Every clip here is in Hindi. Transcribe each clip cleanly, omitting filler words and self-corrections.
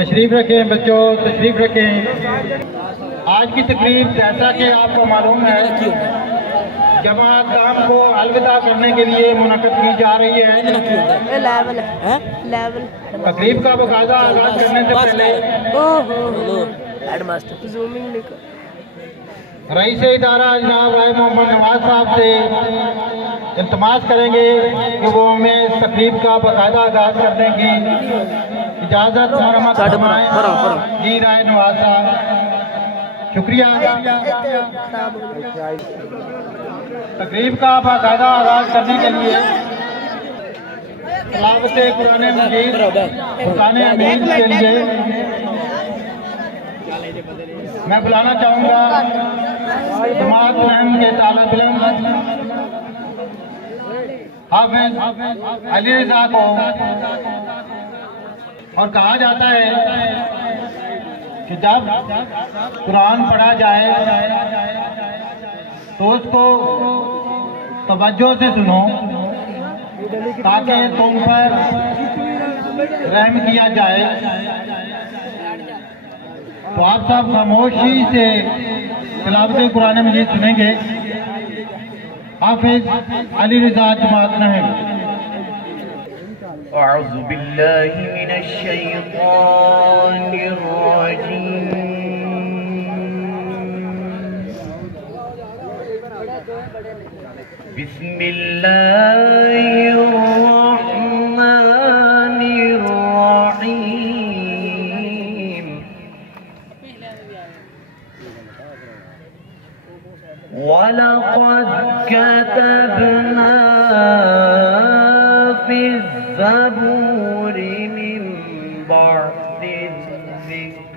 तशरीफ रखें बच्चों, तशरीफ रखें। आज की तकरीब जैसा कि आपको मालूम है जमात काम को अलविदा करने के लिए मुनक़्क़िद की जा रही है। तकरीब का मुकाबला आगाज करने से पहले रईस इदारा जनाब राय मोहम्मद नवाज साहब से इल्तमास करेंगे कि वो हमें इस तकरीब का बाकायदा आगाज करने की इजाज़त फरमाएं। जी राय नवाज साहब, शुक्रिया। तकरीब का बाकायदा आगाज करने के लिए तिलावत कुरान मजीद फुरकान हमीद के लिए मैं बुलाना चाहूँगा जमात रहम के तालिब इल्म हाफिज अली रज़ा को। और कहा जाता है कि जब कुरान पढ़ा जाए तो उसको तवज्जो से सुनो ताकि तुम पर रहम किया जाए। तो आप सब खामोशी से तिलावत कुरान मजीद सुनेंगे। हाफिज अली रज़ा जमात रहम। अऊज़ु बिल्लाहि मिनश शैतानिर रजीम। बिस्मिल्लाहिर रहमानिर रहीम। वलक़द कतबना फी ज़बूर मिन बअदि ज़िक्र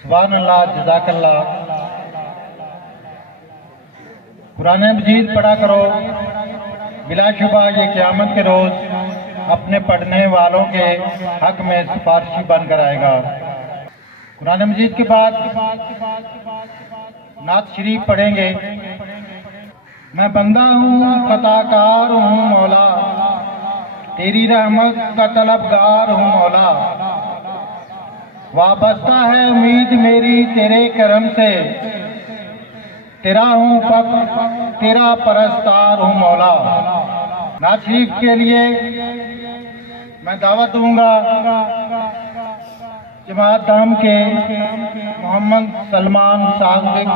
सुभान अल्लाह, जज़ाकल्लाह। कुरान मजीद पढ़ा करो, बिलाशुबा ये क़यामत के रोज़ अपने पढ़ने वालों के हक में सिफारिशी बनकर आएगा। कुरान मजीद के बाद नात शरीफ पढ़ेंगे। मैं बंदा हूँ, खताकार हूँ मौला, तेरी रहमत का तलबगार हूँ मौला, वाबस्ता है उम्मीद मेरी तेरे करम से, तेरा हूँ तेरा परस्तार हूँ मौला। नात शरीफ के लिए मैं दावत दूंगा जमात दाम के मोहम्मद सलमान सादिक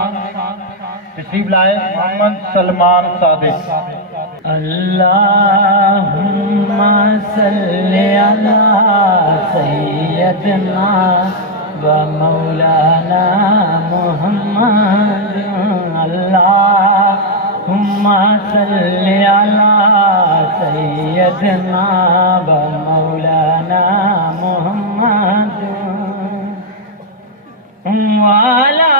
तशरीफ लाए। मोहम्मद सलमान सादिक। अल्लाहुम्मा सल्ली अला सय्यदना व मौलाना मुहम्मद। अल्लाहुम्मा सल्ली अला सय्यदना व मौलाना मुहम्मद वाला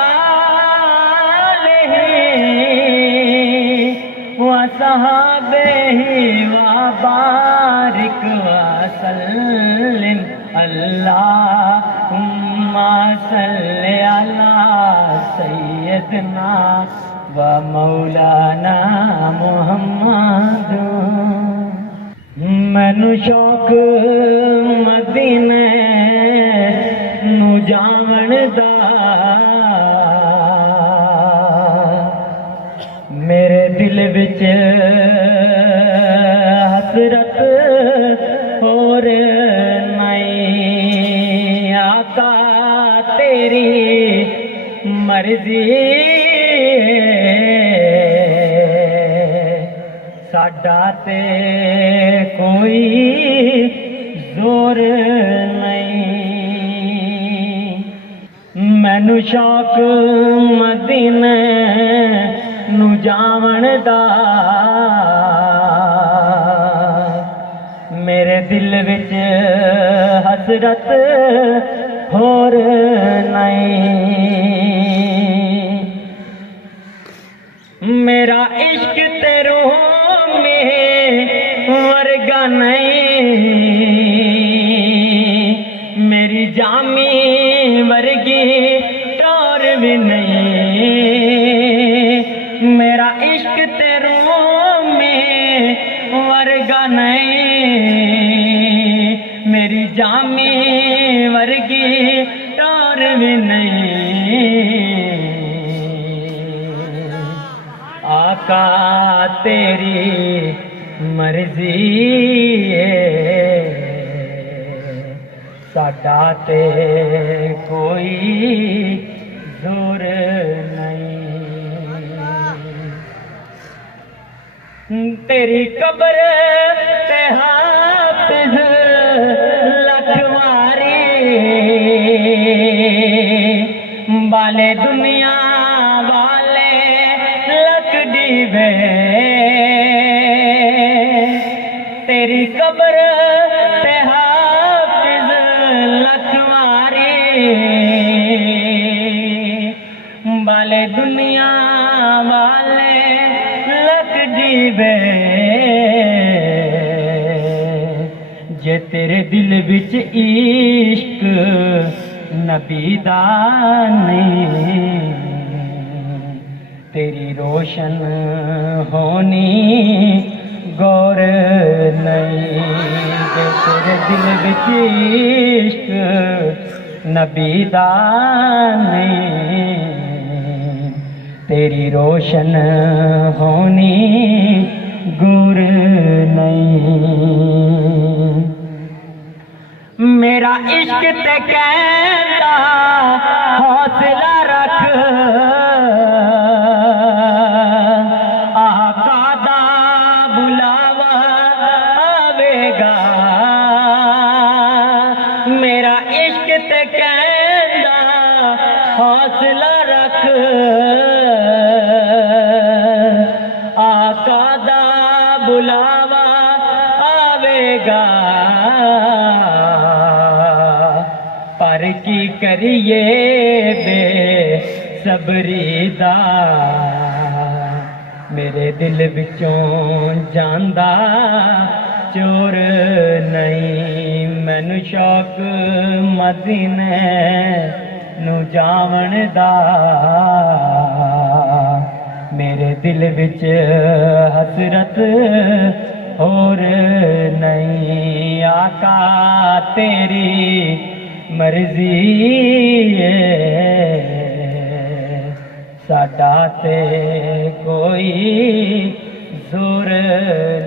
वसहाबेहि व बारिक वसल्लिम। अल्लाहुम्मा सल्ली अला सय्यदना व मौलाना मुहम्मद। मैनू शौक मदीने नू जावण दा, मेरे दिल विच हसरत और नहीं। आका तेरी मर्जी साडा ते कोई जोर नहीं। मैनू शौक मदीने नू जावण दा, मेरे दिल विच हसरत होर नहीं। मेरा इश्क तेरो में वर्गा नहीं, मेरी जामी वर्गी टोर भी नहीं। मेरा इश्क तेरो में वर्गा नहीं, मेरी जामी वर्गी टोर भी नहीं। आका तेरी मर्जी साडा ते कोई जोर नहीं। तेरी कब्र ते हाफिज लखवारी वाले दुनिया वाले लकड़ी वे। तेरी कब्र ते हाफिज लखवारी वाले दुनिया वाले लकड़ी वे। जे तेरे दिल विच इश्क नबी दा नहीं, तेरी रोशन होनी गौर नहीं, जे तेरे दिल विच इश्क नबी दा नहीं, तेरी रोशन होनी गुर नहीं। मेरा इश्क ते कहता हौसला रख, आका दा बुलावा आवेगा। मेरा इश्क ते कहता हौसला रख, आका दा बुलावा आवेगा। पर की करिए बे सबरी दा, मेरे दिल विचों जांदा चोर नहीं। मैनू शौक मदीने नू जावण दा, मेरे दिल विच हसरत होर नहीं। आका तेरी मर्जी है, साडा ते कोई जोर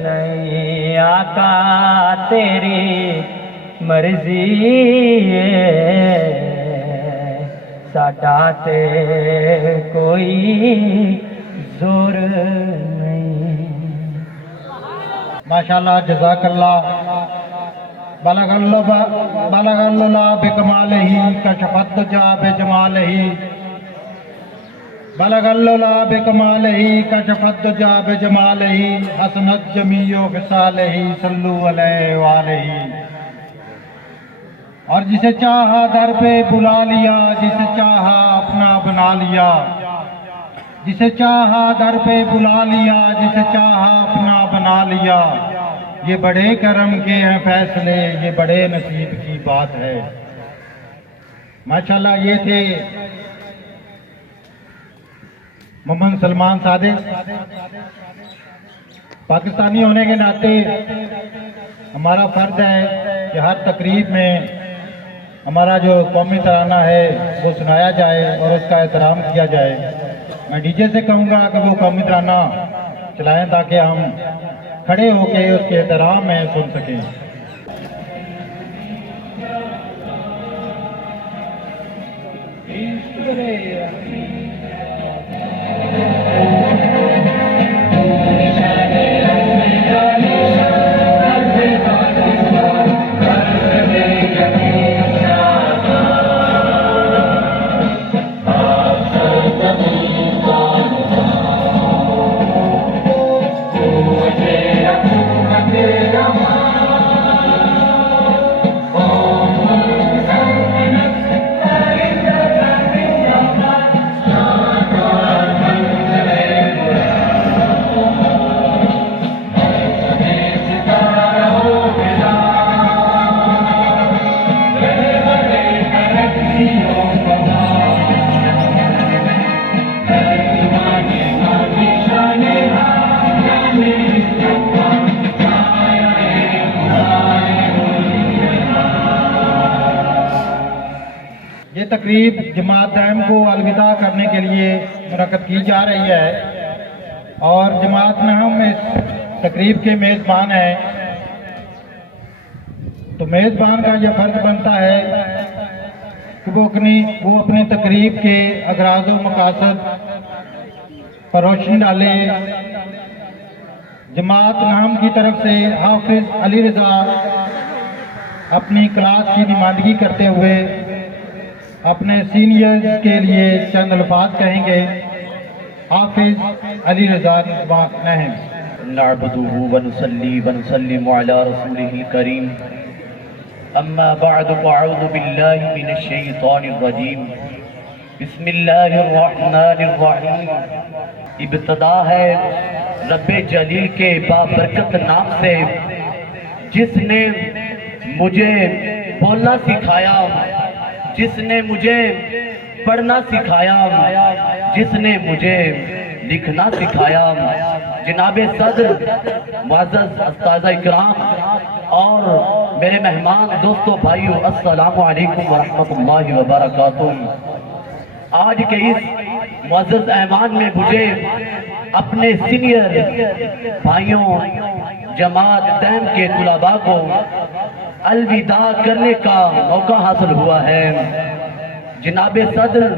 नहीं। आका तेरी मर्जी है, साडा ते कोई जोर नहीं। माशाल्लाह, जज़ाकल्लाह। बलगल्ला बिकमालिही कशफद्दुजा बिजमालिही, बलगल्ला बिकमालिही कशफद्दुजा बिजमालिही, हसनत जमीओ खिसालिही सल्लु अलैहि वालिही। और जिसे चाहा दर पे बुला लिया, जिसे चाहा अपना बना लिया, जिसे चाहा दर पे बुला लिया, जिसे चाहा अपना बना लिया। ये बड़े करम के हैं फैसले, ये बड़े नसीब की बात है। माशाल्लाह, ये थे मोहम्मद सलमान सादिक। पाकिस्तानी होने के नाते हमारा फर्ज है कि हर तकरीब में हमारा जो कौमी तराना है वो सुनाया जाए और उसका एहतराम किया जाए। मैं डीजे से कहूँगा कि वो कौमी तराना चलाएं ताकि हम खड़े होकर उसके एहतराम में सुन सकें। ये तकरीब जमात दायम को अलविदा करने के लिए मुनक़्क़द की जा रही है और जमात में हम इस तकरीब के मेज़बान हैं। तो मेज़बान का यह फ़र्ज़ बनता है कि वो अपनी तकरीब के अगराज़ व मकासद पर रोशनी डाले। जमात नाम की तरफ से हाफिज़ अली रज़ा अपनी क्लास की नुमाइंदगी करते हुए अपने सीनियर्स के लिए चंद अल्फाज कहेंगे। हाफिज़ अली रज़ा नहम। नअबुदुहु व नुसल्ली व नुसल्लिमु अला रसूलिहिल करीम, अम्मा बअद फ़अऊज़ु बिल्लाहि मिनश शैतानिर रजीम, बिस्मिल्लाहिर रहमानिर रहीम। इब्तिदा है रब्बे जलील के बाबरकत नाम से, जिसने मुझे बोलना सिखाया, जिसने मुझे पढ़ना सिखाया, जिसने मुझे लिखना सिखाया, जनाबे सदर मुअज़्ज़ज़ उस्ताद इकराम और मेरे मेहमान दोस्तों भाइयों, अस्सलामु अलैकुम व रहमतुल्लाहि व बरकातुहू। आज के इस मुअज़्ज़ज़ ऐवान में मुझे अपने सीनियर भाइयों जमात दहम के तुलबा को अलविदा करने का मौका हासिल हुआ है। जनाबे सदर,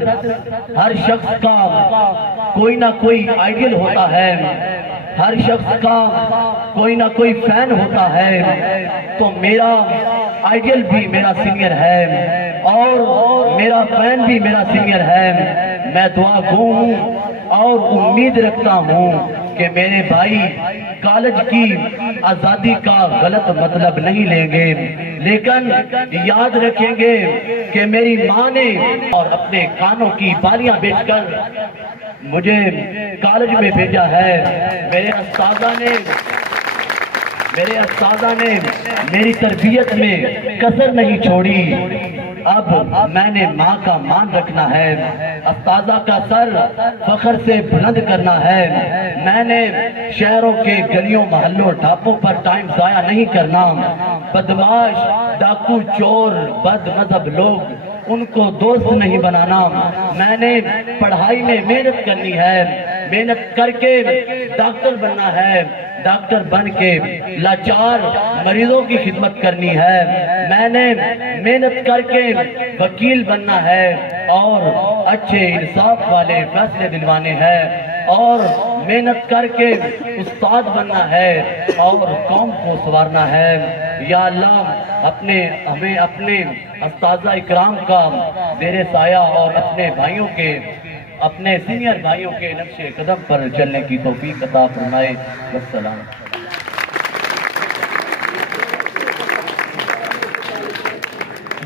हर शख्स का कोई ना कोई आइडियल होता है, हर शख्स का कोई ना कोई फैन होता है। तो मेरा आइडियल भी मेरा सीनियर है और मेरा फैन भी मेरा सीनियर है। मैं दुआ गो हूँ और उम्मीद रखता हूँ कि मेरे भाई कॉलेज की आज़ादी का गलत मतलब नहीं लेंगे, लेकिन याद रखेंगे कि मेरी माँ ने और अपने कानों की बालियां बेचकर मुझे कॉलेज में भेजा है। मेरे उस्तादा ने मेरी तरबियत में कसर नहीं छोड़ी। अब मैंने माँ का मान रखना है, उस्तादा का सर फख्र से बुलंद करना है। मैंने शहरों के गलियों मोहल्लों ढाबों पर टाइम जाया नहीं करना। बदमाश, डाकू, चोर, बदमज़हब लोग, उनको दोस्त नहीं बनाना। मैंने पढ़ाई में मेहनत करनी है, मेहनत करके डॉक्टर बनना है, डॉक्टर बन के लाचार मरीजों की खिदमत करनी है। मैंने मेहनत करके वकील बनना है और अच्छे इंसाफ वाले फैसले दिलवाने हैं और मेहनत करके उस्ताद बनना है और कौम को संवारना है। या अल्लाह हमें अपने उस्ताद इकराम का ज़ेरे साया और अपने भाइयों के, अपने सीनियर भाइयों के नक्शे कदम पर चलने की तौफीक अता फरमाए। वस्सलाम।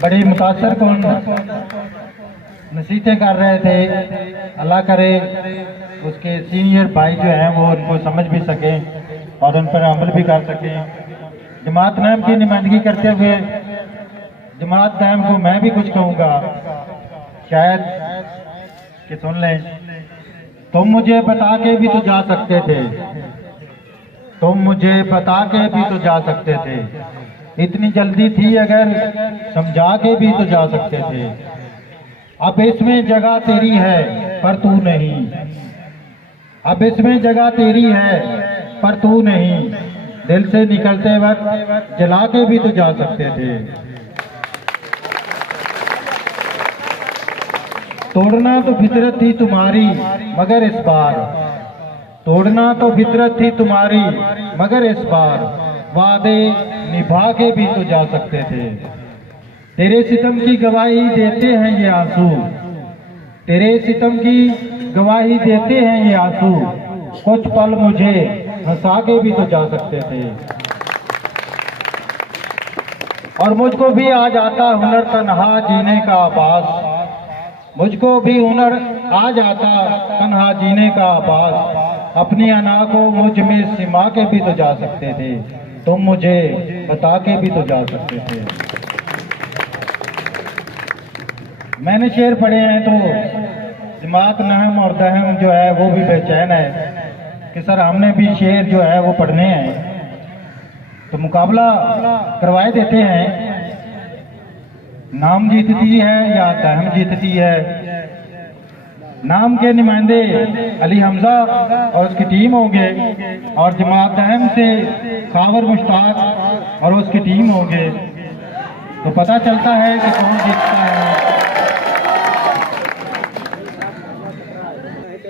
बड़ी मुतासर कौन नसीहतें कर रहे थे। अल्लाह करे उसके सीनियर भाई जो हैं वो उनको समझ भी सकें और उन पर अमल भी कर सकें। जमात नाम की नुमाइंदगी करते हुए जमात नाम को मैं भी कुछ कहूँगा, शायद कि सुन लें। तुम मुझे बता के भी तो जा सकते थे, तुम मुझे बता के भी तो जा सकते थे। इतनी जल्दी थी अगर समझा के भी तो जा सकते थे। अब इसमें जगह तेरी है पर तू नहीं, अब इसमें जगह तेरी है पर तू नहीं। दिल से निकलते वक्त जला के भी तो जा सकते थे। तोड़ना तो फितरत थी तुम्हारी मगर इस बार, तोड़ना तो फितरत थी तुम्हारी मगर इस बार वादे निभा के भी तो जा सकते थे। तेरे सितम की गवाही देते हैं ये आंसू, तेरे सितम की गवाही देते हैं ये आंसू। कुछ पल मुझे हंसा के भी तो जा सकते थे। और मुझको भी आ जाता हुनर तन्हा जीने का आभास, मुझको भी हुनर आ जाता तन्हा जीने का आभास। अपनी अना को मुझ में सिमा के भी तो जा सकते थे, तुम मुझे बता के भी तो जा सकते थे। मैंने शेर पढ़े हैं तो जमात नहम और दहम जो है वो भी बेचैन है कि सर हमने भी शेर जो है वो पढ़ने हैं, तो मुकाबला करवाए देते हैं। नाम जीतती है या दहम जीतती है। नाम के नुमाइंदे अली हमजा और उसकी टीम होंगे और जमात दहम से खावर मुश्ताक और उसकी टीम होंगे, तो पता चलता है कि कौन जीतता है।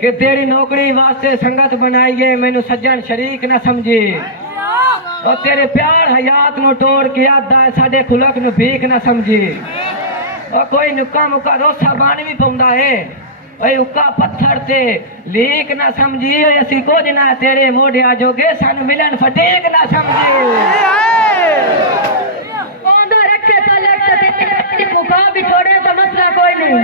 कि तेरी नौकरी वास्ते संगत बनाइए मैनू सज्जन शरीक न समझी, और तेरे प्यार हयात नु तोड़ के आदा साडे खुलक नु भीख न समझी। और कोई नुक्का मुक्का रोसा बाण भी पाउंदा है, ओए उक्का पत्थर ते लीक ना समझी। असी कुछ ना तेरे मोढ़िया जोगे सानू मिलन फटीक ना समझी। रखे तो लग मुखा भी छोड़े तो मसला कोई नहीं,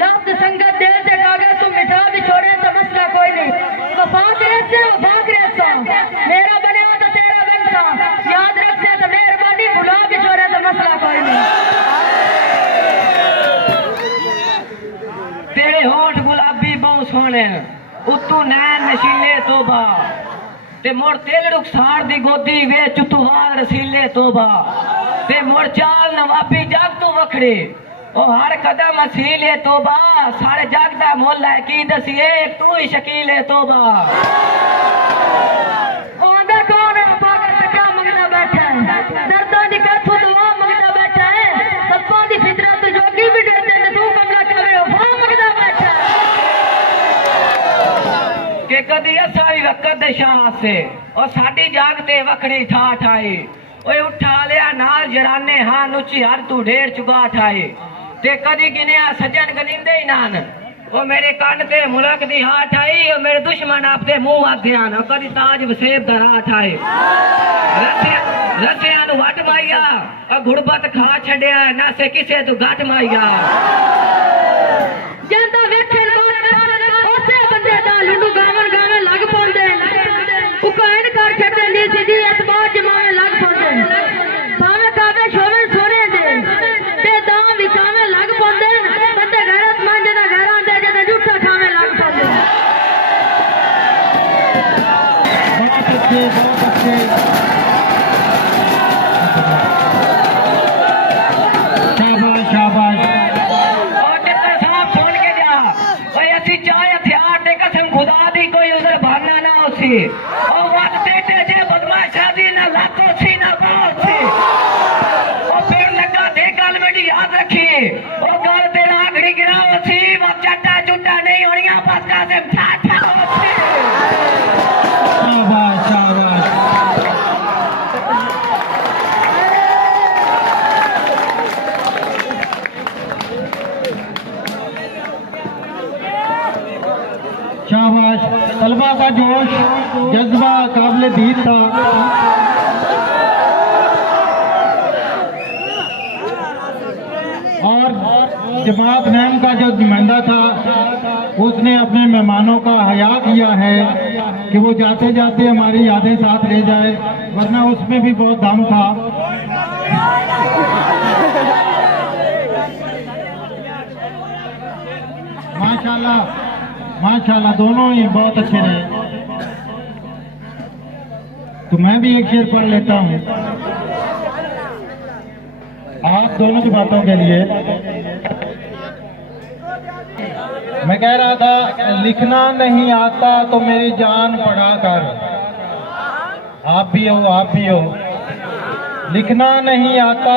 लफ्ज संगत दिल से कागज तुम मिठा भी छोड़े तो मसला कोई नहीं। वफा से मेरा बने तो तेरा बनसा, याद रख से तो मेहरबानी भुला भी छोड़े तो मसला कोई नहीं। सोने उत्तू नैन नशीले तोबा ते मोड़ तेल रुखसार दी गोदी वे चुतुवाल रसीले तोबा ते मोड़ चाल नवाबी जाग तू वखड़े ओ हर कदम असीले तोबा सारे जग दा मोल है की दसिए तू ही शकीले तोबा आंदा कौन है पागल टका मंगदा बैठा है दर्दां दी कैथों दुआ मंगदा बैठा है सप्पां दी फितरत जोगी भी डरदे ते तू कमला करे वफा मंगदा बैठा के कदी असा भी वक्त दे शाह से और साडी जाग ते वखड़ी ठाठ आई ओए उठा लिया नाल जराने हां नुची हर तू ढेर चुगा ठाई ते कदी गिनया सजन गनिंदे ही नान ओ मेरे कान ते मुल्क दी हाथ आई ओ मेरे दुश्मन आपदे मुंह आध्यान ओ कदी ताज वसेब दा हाथ आई रसिया नु वट माइया ओ गुरबत खा छड़या ना से किसे तू घट माइया ਜਾਂਦਾ ਵੇਖਣ ਉਸੇ ਬੰਦੇ ਦਾ ਲੁੱਡੂ ਗਾਵਨ ਗਾਵੇਂ ਲੱਗ ਪਉਂਦੇ ਉਕਾਇਨ ਕਰ ਛੱਡੇ ਨੀ ਸਿੱਧੀ ਇਤਬਾਰ ਜਮਾਵੇਂ ਲੱਗ ਪਉਂਦੇ ਭਾਵੇਂ ਕਾਵੇ ਸ਼ੋਵੇ ਸੋਨੇ ਦੇ ਤੇ ਤਾਂ ਵੀ ਕਾਵੇਂ ਲੱਗ ਪਉਂਦੇ ਬੰਦੇ ਗੈਰਤ ਮੰਨ ਦਾ ਘਰਾਂ ਦੇ ਜਦ ਝੂਠਾ ਖਾਵੇਂ ਲੱਗ ਪਉਂਦੇ बहुत अच्छे बहुत अच्छे शाबाश शाबाश और जितना साहब सुन के जा भाई असि चाहे हथियार दे कसम खुदा दी कोई उधर भागना ना होसी और वक्त देते जे बदमाशा दी ना लातो सी ना बहुत सी और फिर लगा दे गल मेरी याद रखी और गल तेरा आखड़ी गिराओ सी वो चट्टा चुट्टा नहीं होनिया बस कासिम ठाठा होसी शाबाश शाबाश शाबाश तलबा का जोश जज्बा काबिल दीद था और जमात नैम का जो नुमाइंदा था उसने अपने मेहमानों का हया किया है कि वो जाते जाते हमारी यादें साथ ले जाए वरना उसमें भी बहुत दम था माशाल्लाह माशाल्लाह दोनों ही बहुत अच्छे रहे तो मैं भी एक शेर पढ़ लेता हूँ आप दोनों की बातों के लिए मैं कह रहा था लिखना नहीं आता तो मेरी जान पढ़ा कर आप भी हो लिखना नहीं आता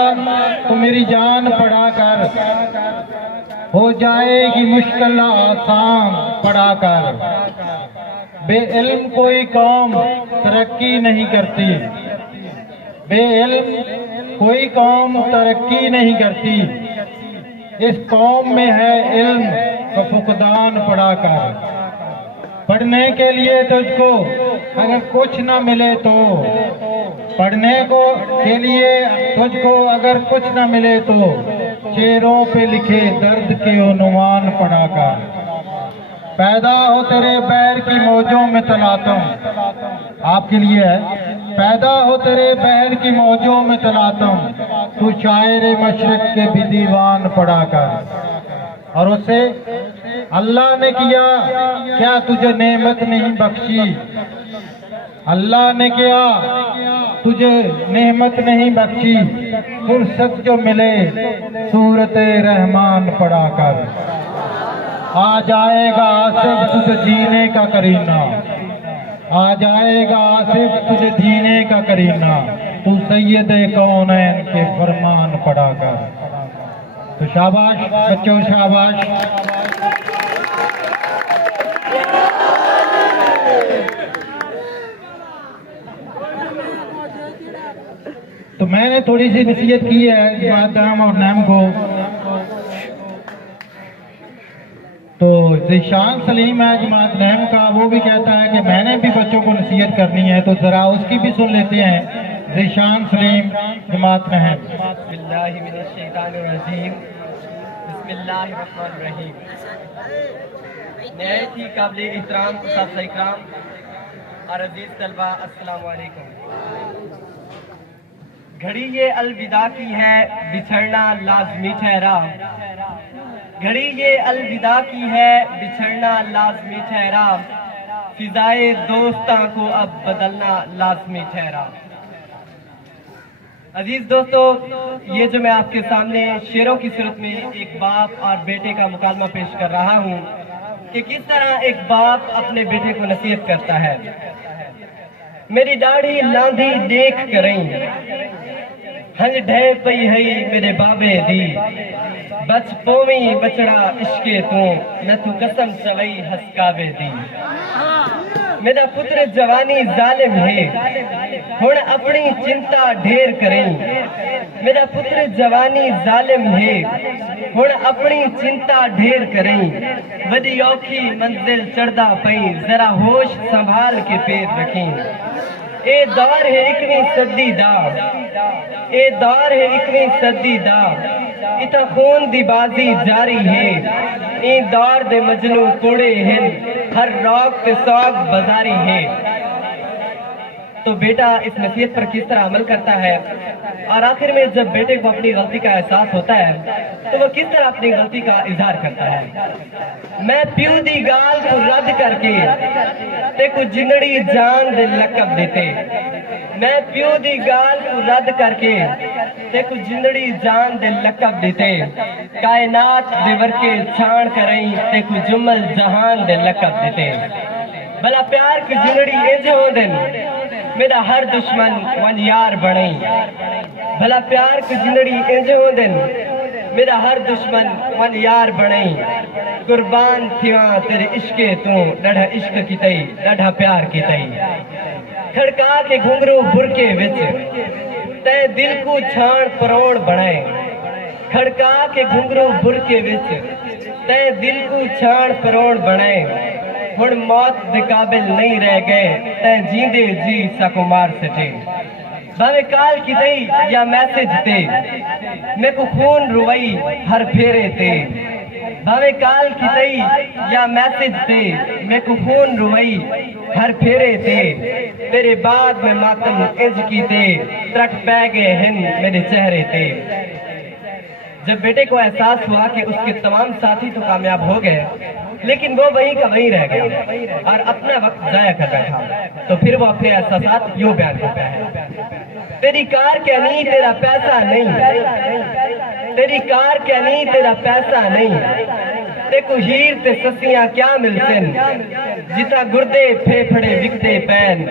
तो मेरी जान पढ़ा कर हो जाएगी मुश्किल आसान पढ़ा कर बेइल्म कोई कौम तरक्की नहीं करती बेइल्म कोई कौम तरक्की नहीं करती इस कौम में है इल्म का फुकदान पढ़ा कर पढ़ने के लिए तुझको अगर कुछ न मिले तो पढ़ने को के लिए तुझको अगर कुछ न मिले तो शेरों पे लिखे दर्द के उन्वान पढ़ा कर पैदा हो तेरे पैर की मौजों में तलातम आपके लिए है पैदा हो तेरे पैर की मौजों में तलातम तू शायर मशरक के भी दीवान पढ़ा कर और उसे अल्लाह ने किया क्या तुझे नेमत नहीं बख्शी अल्लाह ने किया तुझे नेमत नहीं बख्शी फुर्सत जो मिले सूरत रहमान पढ़ा कर आ जाएगा आसिफ तुझे जीने का करीना आ जाएगा आसिफ तुझे जीने का करीना तू सैयद कौनैन के फरमान पढ़ा कर तो शाबाश बच्चों शाबाश तो मैंने थोड़ी सी नसीहत की है जमात दाम और नैम को तो ज़ीशान सलीम है जमात नैम का वो भी कहता है कि मैंने भी बच्चों को नसीहत करनी है तो ज़रा उसकी भी सुन लेते हैं ज़ीशान सलीम जमात नैम बिस्मिल्लाहिर्रहमानिर्रहीम नहायत ही काबिल एहतराम उस्ताद इकराम और अजीज तलबा अस्सलाम वालेकुम। घड़ी ये अलविदा की है बिछड़ना लाजमी ठहरा घड़ी ये अलविदा की है, बिछड़ना लाजमी ठहरा, फिजाए दोस्तां को अब बदलना लाजमी ठहरा। अजीज दोस्तों, ये जो मैं आपके सामने शेरों की सूरत में एक बाप और बेटे का मुकालमा पेश कर रहा हूँ कि किस तरह एक बाप अपने बेटे को नसीहत करता है। मेरी दाढ़ी लांधी देख करें, हंज ढह पई है मेरे बाबे दी, बच पोवी बचड़ा इश्के तू, न तू कसम चवई हसकावे दी। मेरा पुत्र जवानी जालिम है, हुण अपनी चिंता ढेर करें। मेरा पुत्र जवानी जालिम है, हुण अपनी चिंता ढेर करें। वडी औखी मंजिल चढ़दा पई, जरा होश संभाल के पैर रखें। ए दौर है इकवी सदी दा, ए दौर है इकवी सदी दा, इता खून दी बाजी जारी है। ए दौर दे मजनू कूड़े हैं, हर रौक ते सौग बाजारी है। तो बेटा इस नसीहत पर किस तरह अमल करता है, और आखिर में जब बेटे को अपनी गलती का एहसास होता है तो वह किस तरह अपनी गलती का इजहार करता है। मैं प्यू दी गाल को रद्द करके ते को जिंदड़ी जान दे लकब देते। मैं प्यू दी गाल को रद्द करके ते को जिंदड़ी जान दे लकब देते। कायनात दे वर्के छाण करई ते को जुमल जहान दे लकब देते। भला प्यार की जिंदड़ी एजे हो दिन, मेरा हर दुश्मन वन यार बने। भला प्यार की जिंदड़ी एजे हो दिन, मेरा हर दुश्मन वन यार बने। कुर्बान थिया तेरे इश्के तू, डढ़ा इश्क की तई, डढ़ा प्यार की तई। खड़का के घुंघरू बुरके विच, तय दिल को छाण परोड़ बने। खड़का के घुंघरू बुरके विच, तय दिल को छाण परोड़ बने। हुण मौत दे काबिल नहीं रह गए, तय जींदे जी सको मार सटे। भावे काल की दई या मैसेज ते, मैं को खून रुवई हर फेरे ते। भावे काल की दई या मैसेज ते, मैं को खून रुवई हर फेरे ते। तेरे बाद में मातम इज की ते, त्रट पै गए हिंद मेरे चेहरे ते। जब बेटे को एहसास हुआ कि उसके तमाम साथी तो कामयाब हो गए, लेकिन वो वहीं का वहीं रह गया और अपना वक्त जाया कर बैठा, तो फिर वो अपने एहसासात यूं बयान करता है। तेरी कार क्या नहीं, तेरा पैसा नहीं। तेरी कार क्या नहीं, तेरा पैसा नहीं। देखो हीर ते ससियां क्या मिलसन, जिता गुर्दे फेफड़े विकते पैन,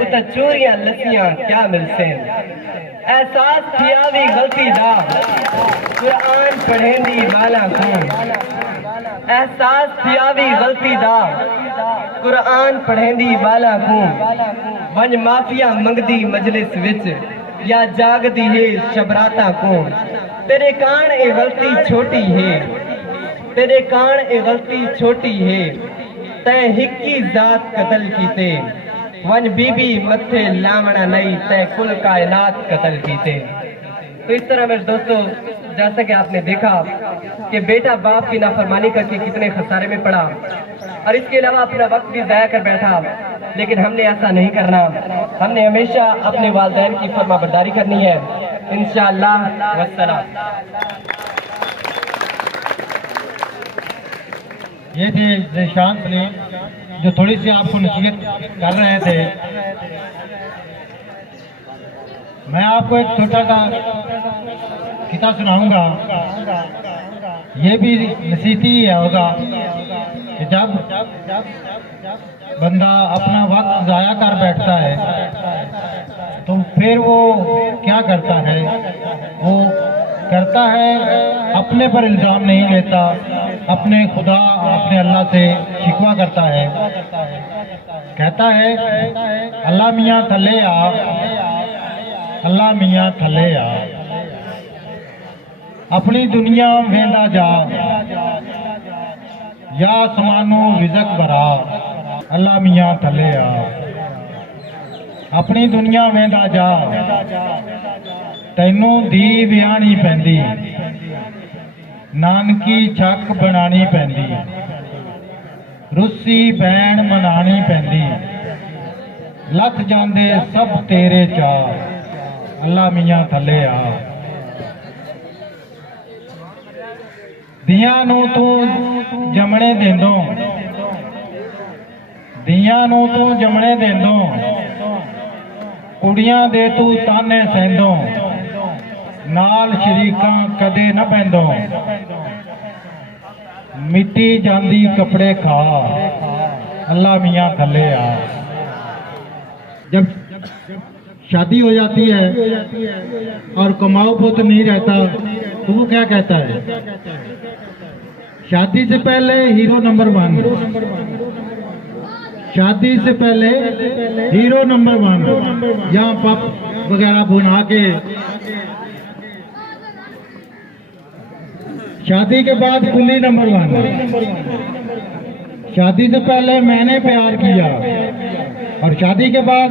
उता चोरियां लसियां क्या मिलसन। एहसास किया भी गलती दा, कुरान पढ़ेंदी वाला को। एहसास किया भी गलती दा, कुरान पढ़ेंदी वाला को। वन माफिया मंगदी मजलिस विच, या जागदी है शबराता को। तेरे कान ए गलती छोटी है, तेरे कान ए गलती छोटी है। तय हिक्की जात कतल की ते, वन बीबी मत्थे लावना नहीं, तय कुल कायनात कतल की ते। तो इस तरह मेरे दोस्तों, जैसा कि आपने देखा कि बेटा बाप की नाफरमानी करके कितने खसारे में पड़ा, और इसके अलावा अपना वक्त भी ज़ाया कर बैठा। लेकिन हमने ऐसा नहीं करना, हमने हमेशा अपने वालिदैन की फरमाबरदारी करनी है, इंशाअल्लाह वस्सलाम। ये थे ज़ीशान सलीम, जो थोड़ी सी आपको नसीहत कर रहे थे। मैं आपको एक छोटा सा किस्सा सुनाऊंगा। ये भी नसीहत ही होगा कि जब बंदा अपना वक्त ज़ाया कर बैठता है तो फिर वो क्या करता है, वो करता है अपने पर इल्ज़ाम नहीं लेता, अपने खुदा अपने अल्लाह से शिकवा करता है। कहता है अल्लाह मियाँ थले आ, अल्लाह मियाँ थले आ, अपनी दुनिया वेंदा जा, या समानू रिज़क भरा, अल्लाह मियाँ थले आ। अपनी दुनिया वेंदा जा, तैनू धी विआहनी पैंदी, नानकी छक बनानी पैंदी, रुस्सी भैन मनानी पैंदी, लथ जांदे सब तेरे चा, अल्लाह मियाँ थले आ। ਧੀਆਂ ਨੂੰ ਤੂੰ ਜੰਮਣੇ ਦੇਂਦੋਂ, ਧੀਆਂ ਨੂੰ ਤੂੰ ਜੰਮਣੇ ਦੇਂਦੋਂ, ਕੁੜੀਆਂ ਦੇ ਤੂੰ ਤਾਨੇ ਸਹਿੰਦੋਂ, ਨਾਲ ਸ਼ਰੀਕਾਂ ਕਦੇ ਨਾ ਪੈਂਦੋਂ, मिट्टी जांदी कपड़े खा, अल्लाह मियाँ थले आ। जब शादी हो जाती है और कमाओ पुत नहीं रहता तो वो क्या कहता है? शादी से पहले हीरो नंबर 1, शादी से पहले हीरो नंबर 1, यहाँ पप वगैरह बुना के, शादी के बाद कुली नंबर 1। शादी से पहले मैंने प्यार किया और शादी के बाद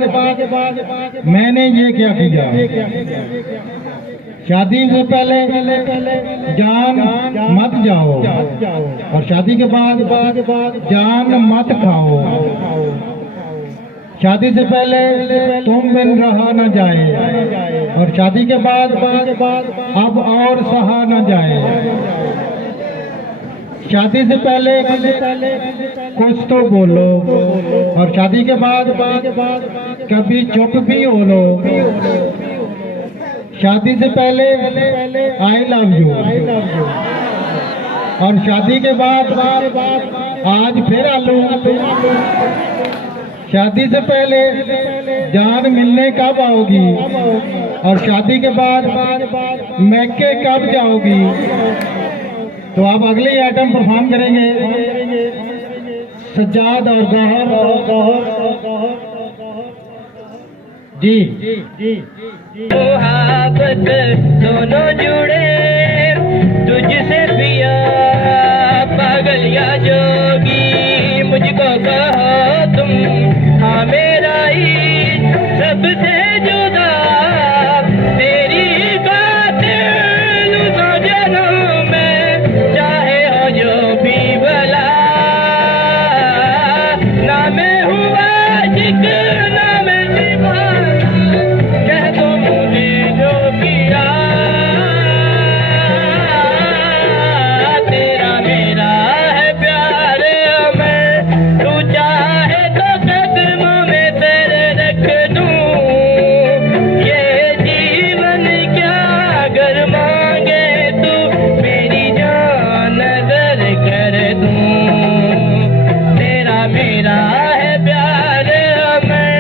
मैंने ये क्या किया। शादी से पहले जान मत जाओ और शादी के बाद जान मत खाओ। शादी से पहले तुम बिन रहा न जाए और शादी के बाद अब और सहा न जाए। शादी से पहले कुछ तो बोलो और शादी के बाद कभी चुप भी हो लो। शादी से पहले आई लव यू और शादी के बाद आज फिर आलू। शादी से पहले जान मिलने कब आओगी और शादी के बाद मैके कब जाओगी। तो आप अगले आइटम परफॉर्म करेंगे सज्जाद और गौहर जी। मोहब्बत दोनों जुड़े तुझसे पिया, पागल या जोगी मुझको कहो तुम, हाँ मेरा ही सबसे जुदा तेरी कातिल सौ जन्म में, चाहे हो जो भी भला ना मैं हुआ जिक ना मैं दीवाना, कह दो मुझे जो किया तेरा मेरा है प्यार हमें, तू चाहे तो कदमों में तेरे रख दूं, ये जीवन क्या अगर मांगे तू मेरी जान नजर कर दूं, तेरा मेरा है प्यार हमें।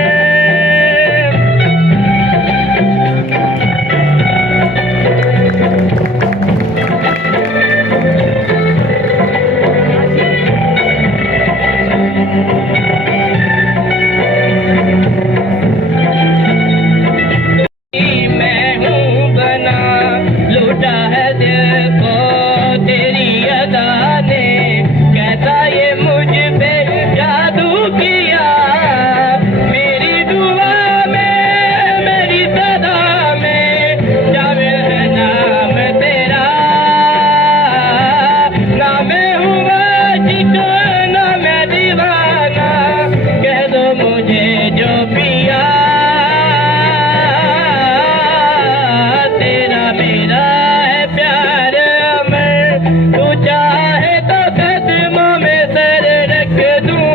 मैं हूँ बना लूटा है दिल को तेरी अदा ने, कैसा ये मुझ पे जादू किया, मेरी दुआ में मेरी सदा में शामिल है नाम तेरा, ना मैं हुआ जिक ना मैं दीवाना, कह दो मुझे जो पिया तेरा मेरा है प्यार हमें, तू चाहे तो कदमों में सर रख दूं,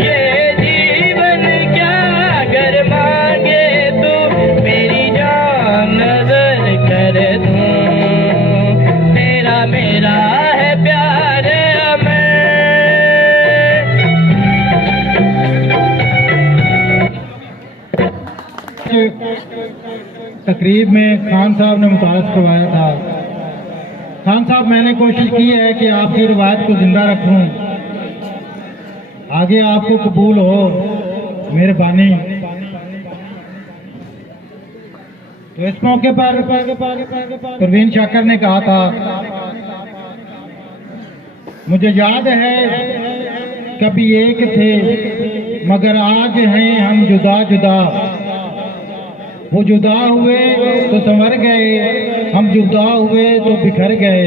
ये जीवन क्या अगर मांगे तू मेरी जान नजर कर दूं, तेरा मेरा है प्यार हमें। तकरीब में खान साहब ने मुतारफ करवाया था। खान साहब, मैंने कोशिश की है कि आपकी रिवायत को जिंदा रखूं, आगे आपको कबूल हो, मेहरबानी। तो इस मौके पर परवीन शाकर ने कहा था, मुझे याद है कभी एक थे मगर आज हैं हम जुदा जुदा, वो जुदा हुए तो संवर गए, हम जुदा हुए तो बिखर गए,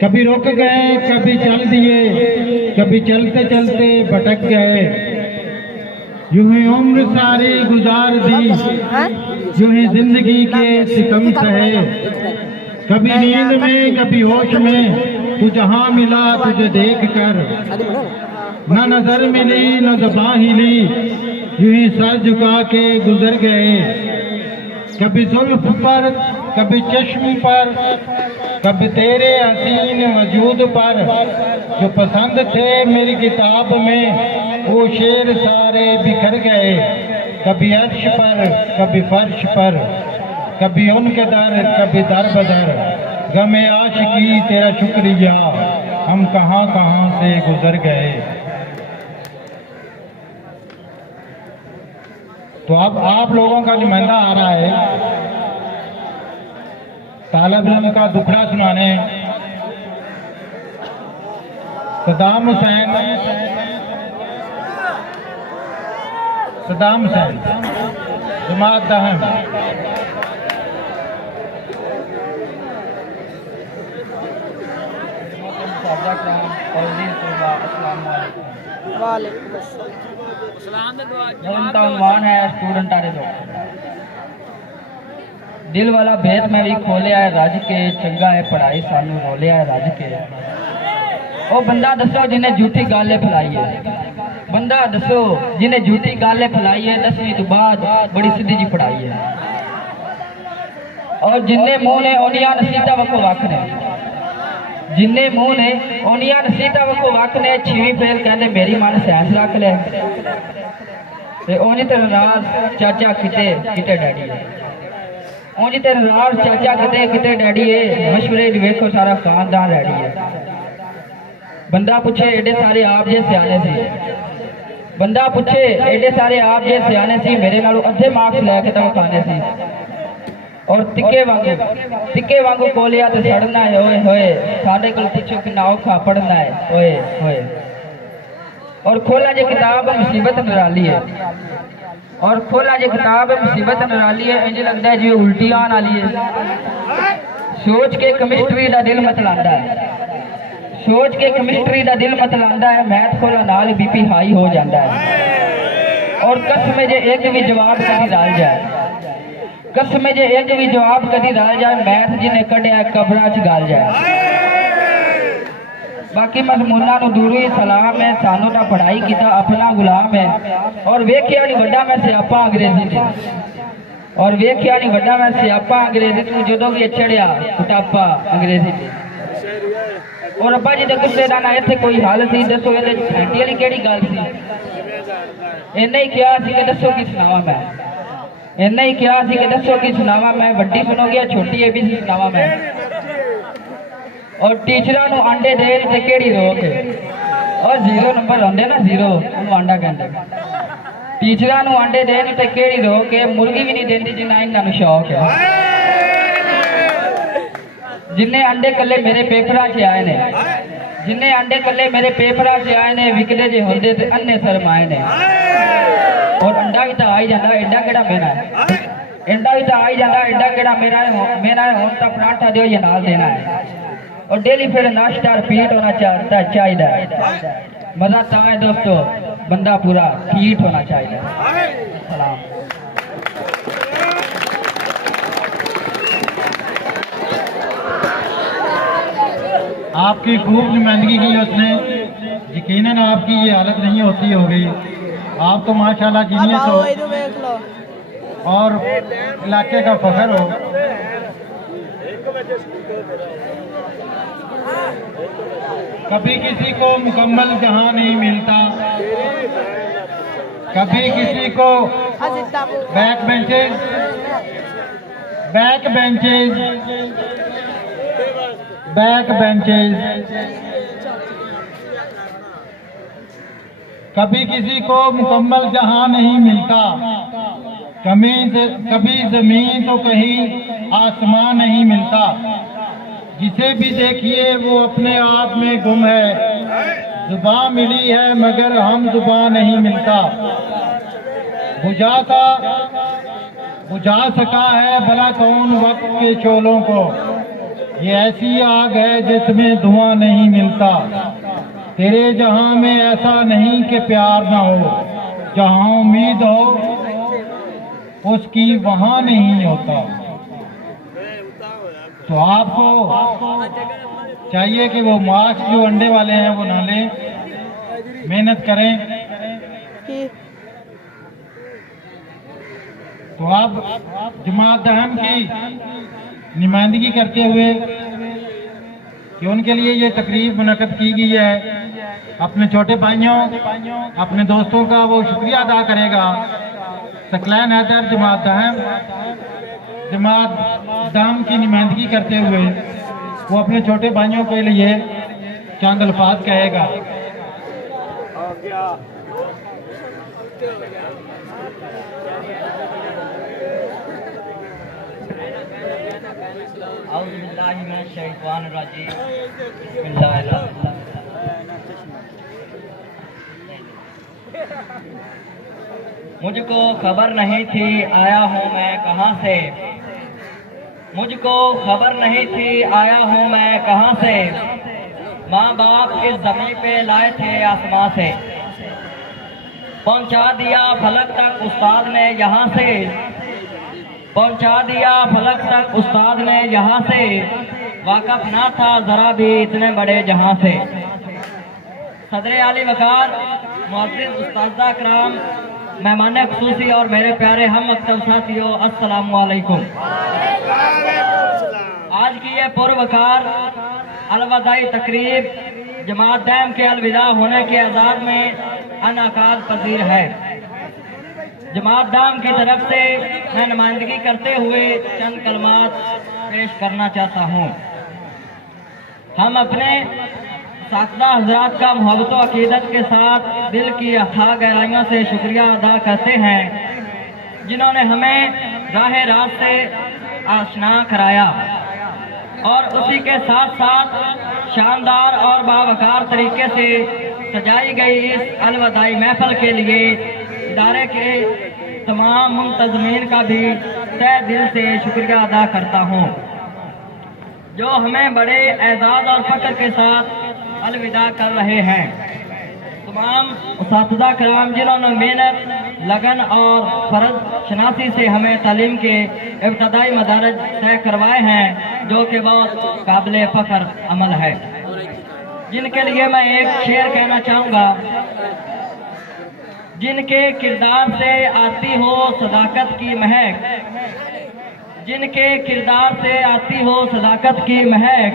कभी रुक गए कभी चल दिए, कभी चलते चलते भटक गए, यूं ही उम्र सारी गुजार दी, यूं ही जिंदगी के सितम सहे, कभी नींद में कभी होश में तू जहाँ मिला तुझे देख कर, न नजर मिली न ज़बां हिली, यूं ही सर झुका के गुजर गए। कभी जुल्फ पर कभी चश्म पर, कभी तेरे हसीन वजूद पर, जो पसंद थे मेरी किताब में वो शेर सारे बिखर गए। कभी अर्श पर कभी फर्श पर, कभी उनके दर कभी दर बदर, गमे आशिकी तेरा शुक्रिया हम कहाँ कहाँ से गुजर गए। तो अब आप लोगों का नुमाइंदा आ रहा है तालिब इल्म का दुखड़ा सुनाने। सद्दाम हुसैन जमात दहम। उनवान है स्टूडेंट आरे दो दिल वाला भेद मैं भी खोलिया है रज के, चंगा है पढ़ाई सानू रोलिया है रज के। ओ बंदा दसो जिन्हें झूठी गाले फैलाई है, बंदा दसो जिन्हें झूठी गाले फैलाई है, 10वीं तो बाद बड़ी सीधी जी पढ़ाई है। और जिन्ने मुंह ने ओनिया नसीता वको वख ने, जिन्ने मुंह ने ओनिया नसीता वको वख ने, 6वीं फेल कहते मेरी मन साइंस रख ले। ओनी तेरा राज चाचा किते किते डैडी है, ओनी तेरा राज चाचा किते किते डैडी है, मशवरे वेखो सारा खानदान रेडी है। बंदा पूछे एडे सारे आप जे सियाने सी, बंदा पूछे एडे सारे आप जे सियाने सी, मेरे नालों अद्धे मार्क्स लैके तो खाने सी। और तिक्के वांगू कोलिया तो सड़ना है ओए होए, साडे कोल पूछो कि ना औखा पढ़ना है ओए होए। और खोला जे किताब मुसीबत नराली है, और खोला जे किताब मुसीबत नराली है, इंज लगता है जिवें उल्टी आन वाली है। सोच के केमिस्ट्री दा दिल मतलांदा है, सोच के केमिस्ट्री दा दिल मतलांदा है, मैथ खोला नाल बीपी हाई हो जाता है। और कसम जे एक भी जवाब कभी रल जाए, कसम जे एक भी जवाब कभी रल जाए, मैथ जिन्हें कढ़िया कबरा च गल जाए। बाकी मजमूना नूं दूरों ही सलाम है, सानू दा पढ़ाई कीता अपना गुलाम है। और वेखिया नहीं वड्डा मैं सियापा अंग्रेजी ते, और वेखिया नहीं वड्डा मैं सियापा अंग्रेजी तू जदों भी चढ़िया कुटापा अंग्रेजी ते। और अब्बा जी दे गुस्से दा ना इत्थे कोई हल सी, दसो इहदे छांटी वाली केड़ी गल सी। इन्ने ही कहा सी कि दसो की सुनावा मैं, इन्ने ही कहा सी कि दसो की सुनावा मैं, वड्डी सुनोगे या छोटी ABC सुनावा मैं। और टीचरां नूं आंडे देण ते केड़ी रोक है, और 0 नंबर आंदे ना 0 ओनूं आंडा कहंदे। टीचरां नूं आंडे देण ते केड़ी रोक है, मुर्गी भी नहीं देंदी जिन्ना इन्हां नूं शौक है। जिन्ने अंडे कल्ले मेरे पेपरां च आए ने, जिन्ने अंडे कल्ले मेरे पेपरां च आए ने, विकले जे हुंदे ते अन्ने शर्माए ने। और अंडा भी तो आ ही जाता, एडा केड़ा मेरा है, अंडा भी तो आ ही जाता, एडा केड़ा मेरा है, मेरा है हुण तां पराठा दिओ या नाल देना है। और डेली फिर नाश्ता रिपीट होना चाहिए। मजा तो है दोस्तों, बंदा पूरा फिट होना चाहिए। सलाम। आपकी खूब नुमाइंदगी की उसने, यकीनन आपकी ये हालत नहीं होती होगी। आप तो माशाल्लाह जीनियस हो और इलाके का फख्र हो। कभी किसी को मुकम्मल जहां नहीं मिलता, कभी किसी को बैक बेंचेज, कभी किसी को मुकम्मल जहां नहीं मिलता, कभी जमीन तो कहीं आसमान नहीं मिलता। जिसे भी देखिए वो अपने आप में गुम है, जुबान मिली है मगर हम जुबान नहीं मिलता। बुझा सका है भला कौन वक्त के शोलों को, ये ऐसी आग है जिसमें धुआं नहीं मिलता। तेरे जहां में ऐसा नहीं कि प्यार ना हो, जहां उम्मीद हो उसकी वहां नहीं होता। तो आपको चाहिए कि वो मास्क जो अंडे वाले हैं वो ना लें, मेहनत करें। तो आप जमात अहम की नुमाइंदगी करते हुए कि उनके लिए ये तकरीब मुनक़द की गई है, अपने छोटे भाइयों अपने दोस्तों का वो शुक्रिया अदा करेगा। सकलैन हैदर जमात दाम की नुमाइंदगी करते हुए वो अपने छोटे भाइयों के लिए चंद अल्फाज कहेगा। मुझको खबर नहीं थी आया हूँ मैं कहाँ से, मुझको खबर नहीं थी आया हूँ मैं कहाँ से, माँ बाप इस ज़मीन पे लाए थे आसमां से, पहुँचा दिया फलक तक उस्ताद ने यहाँ से, पहुँचा दिया फलक तक उस्ताद ने यहाँ से, वाकफ ना था जरा भी इतने बड़े जहाँ से। सदर आली वकार, मुअज़्ज़िज़ उस्ताज़ा कराम, मेहमान खुसूसी और मेरे प्यारे हम मकतब साथियों, अस्सलामु अलैकुम। आज की ये पुरवकार अलविदाई तकरीब जमात दाम के अलविदा होने के आज़ाद में अनाकाद पजीर है। जमात दाम की तरफ से मैं नुमाइंदगी करते हुए चंद कलमात पेश करना चाहता हूँ। हम अपने साथदा हजरात का मोहब्बत व अकीदत के साथ दिल की अथाह गहराइयों से शुक्रिया अदा करते हैं, जिन्होंने हमें राह रात से आशना कराया और उसी के साथ साथ शानदार और बावकार तरीके से सजाई गई इस अलविदाई महफिल के लिए इदारे के तमाम मुंतज़मीन का भी तहे दिल से शुक्रिया अदा करता हूँ, जो हमें बड़े एजाज़ और फख्र के साथ अलविदा कर रहे हैं। तमाम उस्ताद कराम जिन्होंने मेहनत, लगन और फर्ज शनासी से हमें तालीम के इब्तदाई मदारज तय करवाए हैं, जो कि बहुत काबिल फख्र अमल है, जिनके लिए मैं एक शेर कहना चाहूँगा। जिनके किरदार से आती हो सदाकत की महक, जिनके किरदार से आती हो सदाकत की महक,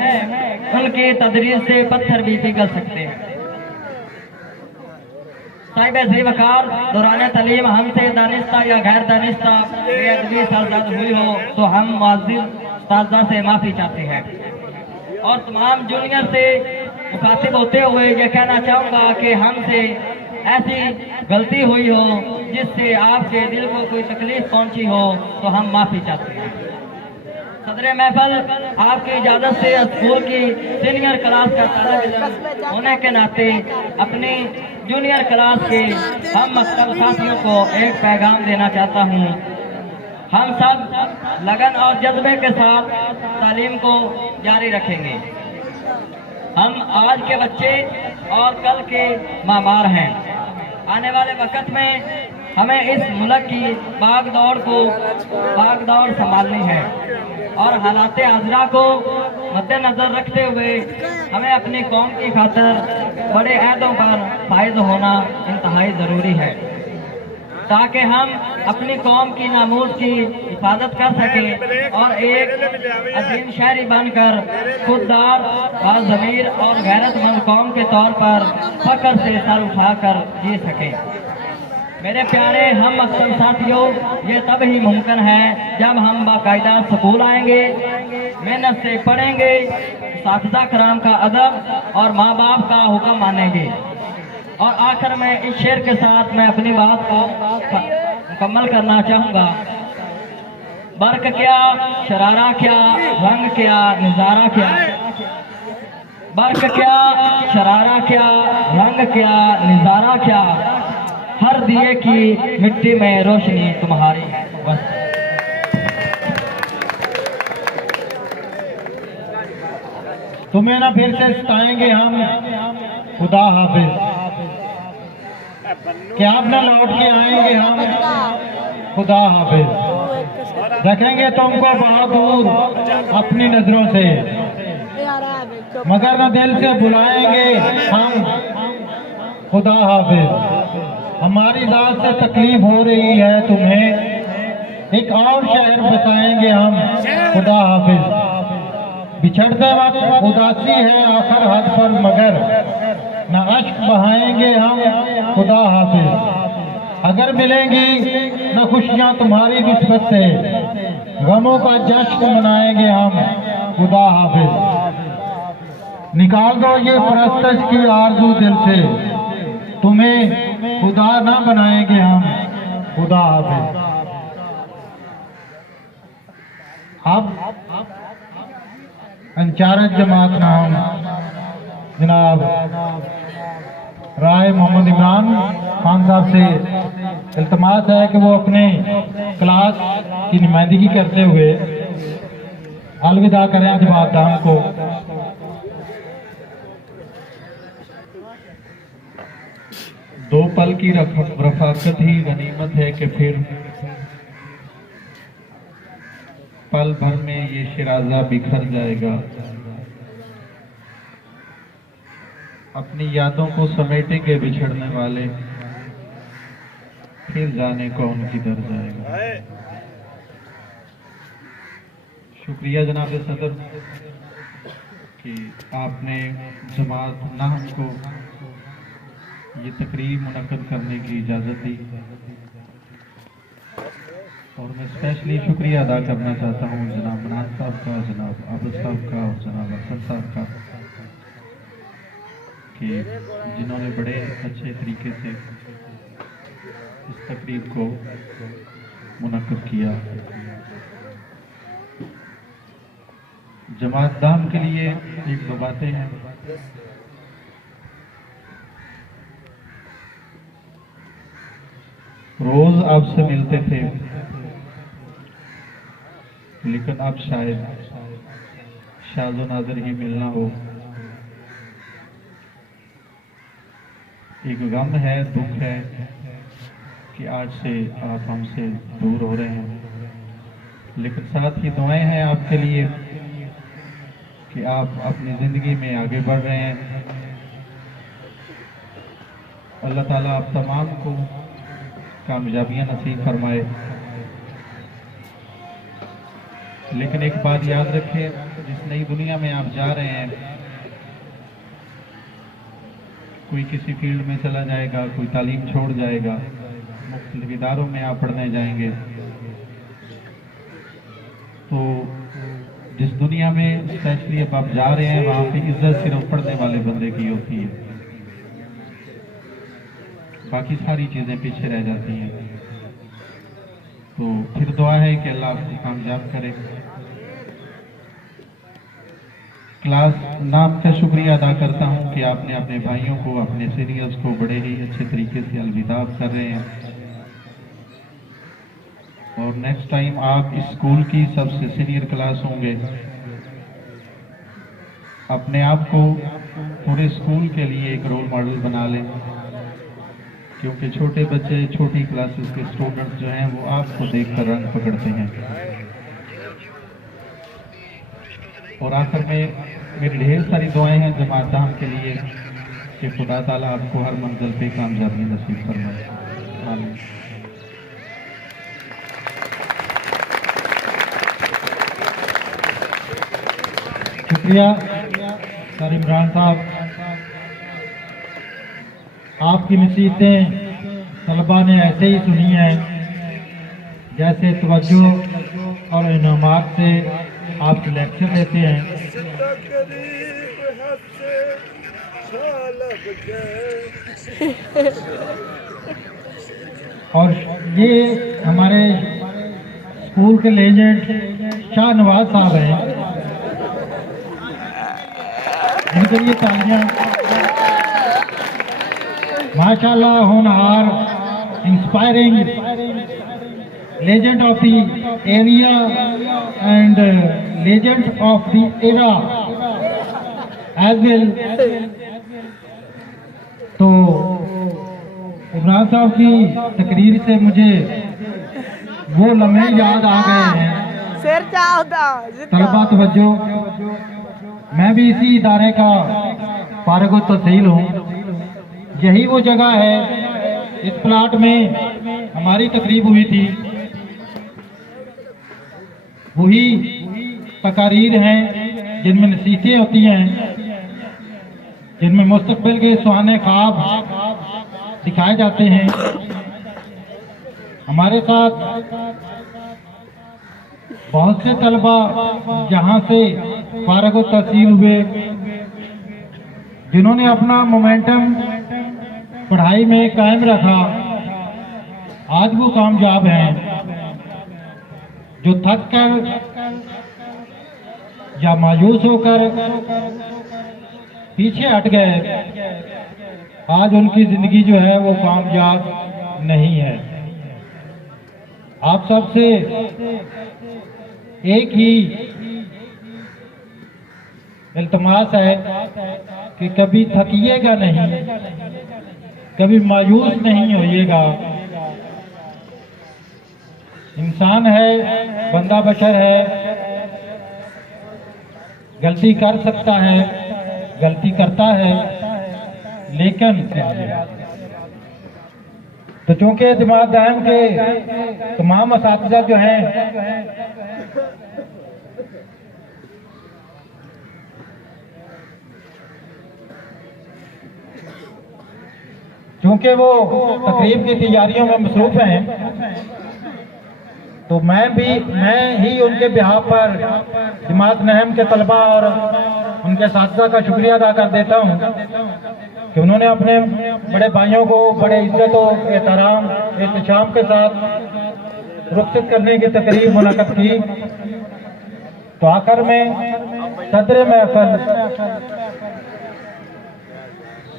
उनकी तदरीस से पत्थर भी पिघल सकते हैं। साहिब ज़ी वकार, दौरान तालीम हमसे दानिस्ता या गैर दानिस्ता बेअदबी सरजद हुई हो तो हम मुअज़्ज़िज़ उस्ताज़ा से माफ़ी चाहते हैं और तमाम जूनियर से मुखातिब होते हुए ये कहना चाहूँगा कि हमसे ऐसी गलती हुई हो जिससे आपके दिल को कोई तकलीफ पहुंची हो तो हम माफ़ी चाहते हैं। सदर महफिल, आपकी इजाज़त से स्कूल की सीनियर क्लास का तालिब होने के नाते अपनी जूनियर क्लास के हम मकतब साथियों को एक पैगाम देना चाहता हूँ। हम सब लगन और जज्बे के साथ तालीम को जारी रखेंगे। हम आज के बच्चे और कल के मामार हैं। आने वाले वक्त में हमें इस मुल्क की भाग दौड़ संभालनी है और हालात हाजरा को मद्देनजर रखते हुए हमें अपनी कौम की खातिर बड़े अहदों पर फायद होना इंतहाई ज़रूरी है, ताकि हम अपनी कौम की नामूस की हिफाजत कर सकें और एक अजीम शहरी बनकर खुददार, बाज़मीर और गैरतमंद कौम के तौर पर फख्र से सर उठाकर जी सकें। मेरे प्यारे हम मकसद साथियों, ये तब ही मुमकिन है जब हम बाकायदा स्कूल आएंगे, मेहनत से पढ़ेंगे, साथदा कराम का अदब और माँ बाप का हुक्म मानेंगे। और आखिर में इस शेर के साथ मैं अपनी बात को मुकम्मल करना चाहूँगा। बर्क क्या, शरारा क्या, रंग क्या, नज़ारा क्या, बर्क क्या, शरारा क्या, रंग क्या, नज़ारा क्या, हर दिए की मिट्टी में रोशनी तुम्हारी है बस। तुम्हें ना फिर से सताएंगे हम, खुदा हाफिज। क्या आप ना लौट के आएंगे हम, खुदा हाफिज। रखेंगे तुमको बहुत दूर अपनी नजरों से, मगर न दिल से बुलाएंगे हम खुदा हाफिज। हमारी जात से तकलीफ हो रही है तुम्हें, एक और शहर बसाएंगे हम खुदा हाफिज। बिछड़ते वक्त उदासी है आखिर हद पर, मगर न अश्क बहाएंगे हम खुदा हाफिज। अगर मिलेंगी न खुशियां तुम्हारी निस्बत से, गमों का जश्न मनाएंगे हम खुदा हाफिज। निकाल दो ये परस्तश की आरज़ू दिल से, तुम्हें खुदा ना बनाएंगे हम खुदा हाफिज। अब अंचारज जमात नाम जनाब राय मोहम्मद इमरान खान साहब से इल्तमास है कि वो अपने क्लास की नुमाइंदगी करते हुए अलविदा करें जमात दाम को। दो पल की रफाकत ही गनीमत है कि फिर पल भर में ये शिराजा बिखर जाएगा। अपनी यादों को समेटेंगे बिछड़ने वाले, फिर जाने कौन किधर जाएगा। शुक्रिया जनाब सदर कि आपने जमात नाम को ये तकरीब मुनक्कद करने की इजाज़त दी, और मैं स्पेशली शुक्रिया अदा करना चाहता हूँ जनाब मनान साहब का, जनाब आबिद साहब का और जनाब हसन साहब का, कि जिन्होंने बड़े अच्छे तरीके से इस तकरीब को मुनक्कद किया। जमात दाम के लिए एक दो बातें हैं। रोज आपसे मिलते थे, लेकिन अब शायद शाज़ो नाज़र ही मिलना हो। एक गम है, दुख है कि आज से आप हमसे दूर हो रहे हैं, लेकिन साथ ही दुआएं हैं आपके लिए कि आप अपनी ज़िंदगी में आगे बढ़ रहे हैं। अल्लाह ताला आप तमाम को कामयाबियां नसीब फरमाए। लेकिन एक बात याद रखें, जिस नई दुनिया में आप जा रहे हैं, कोई किसी फील्ड में चला जाएगा, कोई तालीम छोड़ जाएगा, मुख्तलिफ इदारों में आप पढ़ने जाएंगे, तो जिस दुनिया में स्पेशली अब आप जा रहे हैं, वहाँ पे इज्जत सिर्फ पढ़ने वाले बंदे की होती है, बाकी सारी चीज़ें पीछे रह जाती हैं। तो फिर दुआ है कि अल्लाह आपको कामयाब करे। क्लास नाम का शुक्रिया अदा करता हूं कि आपने अपने भाइयों को, अपने सीनियर्स को बड़े ही अच्छे तरीके से अलविदा कर रहे हैं, और नेक्स्ट टाइम आप इस स्कूल की सबसे सीनियर क्लास होंगे। अपने आप को पूरे स्कूल के लिए एक रोल मॉडल बना लें, क्योंकि छोटे बच्चे, छोटी क्लासेस के स्टूडेंट्स जो हैं, वो आपको देखकर रंग पकड़ते हैं। और आखिर में मेरी ढेर सारी दुआएं हैं जमात दाम के लिए कि खुदा ताला आपको हर मंजिल पे कामयाबी नसीब फरमाए। आमीन। शुक्रिया सर इमरान साहब। आपकी नसीहतें तलबा ने ऐसे ही सुनी हैं जैसे तवज्जो और इनामात से आप लेक्चर लेते हैं। और ये हमारे स्कूल के लेजेंड शाह नवाज साहब हैं, इनके लिए तालियां। माशाल्लाह, होनहार, inspiring legend of the area and legend of the era as well। तो इमरान साहब की तकरीर से मुझे वो लम्हे याद आ गए हैं। तलबा तवज्जो, मैं भी इसी इदारे का फारिग तहसील हूँ। यही वो जगह है, इस प्लाट में हमारी तकरीब हुई थी। वही तकारीर हैं जिनमें नसीहतें होती हैं, जिनमें मुस्तकबिल के सुहाने ख्वाब दिखाए जाते हैं। हमारे साथ बहुत से तलबा जहाँ से फारिग तहसील हुए, जिन्होंने अपना मोमेंटम पढ़ाई में कायम रखा, आज वो कामयाब हैं। जो थक कर या मायूस होकर पीछे हट गए, आज उनकी जिंदगी जो है वो कामयाब नहीं है। आप सबसे एक ही इल्तमास है कि कभी थकिएगा नहीं, कभी मायूस नहीं होइएगा। इंसान है, बंदा बशर है, गलती कर सकता है, गलती करता है, लेकिन तो चूंकि जमात दायम के तमाम असातिज़ा जो हैं चूंकि वो तकरीब की तैयारियों में मसरूफ हैं, तो मैं ही उनके बिहाफ पर जमात नहम के तलबा और उनके साथियों का शुक्रिया अदा कर देता हूँ कि उन्होंने अपने बड़े भाइयों को बड़े इज्जत और एहतराम एहतशाम के साथ रुखसत करने की तकरीब मुनक़द की। तो आखिर में सदर महफिल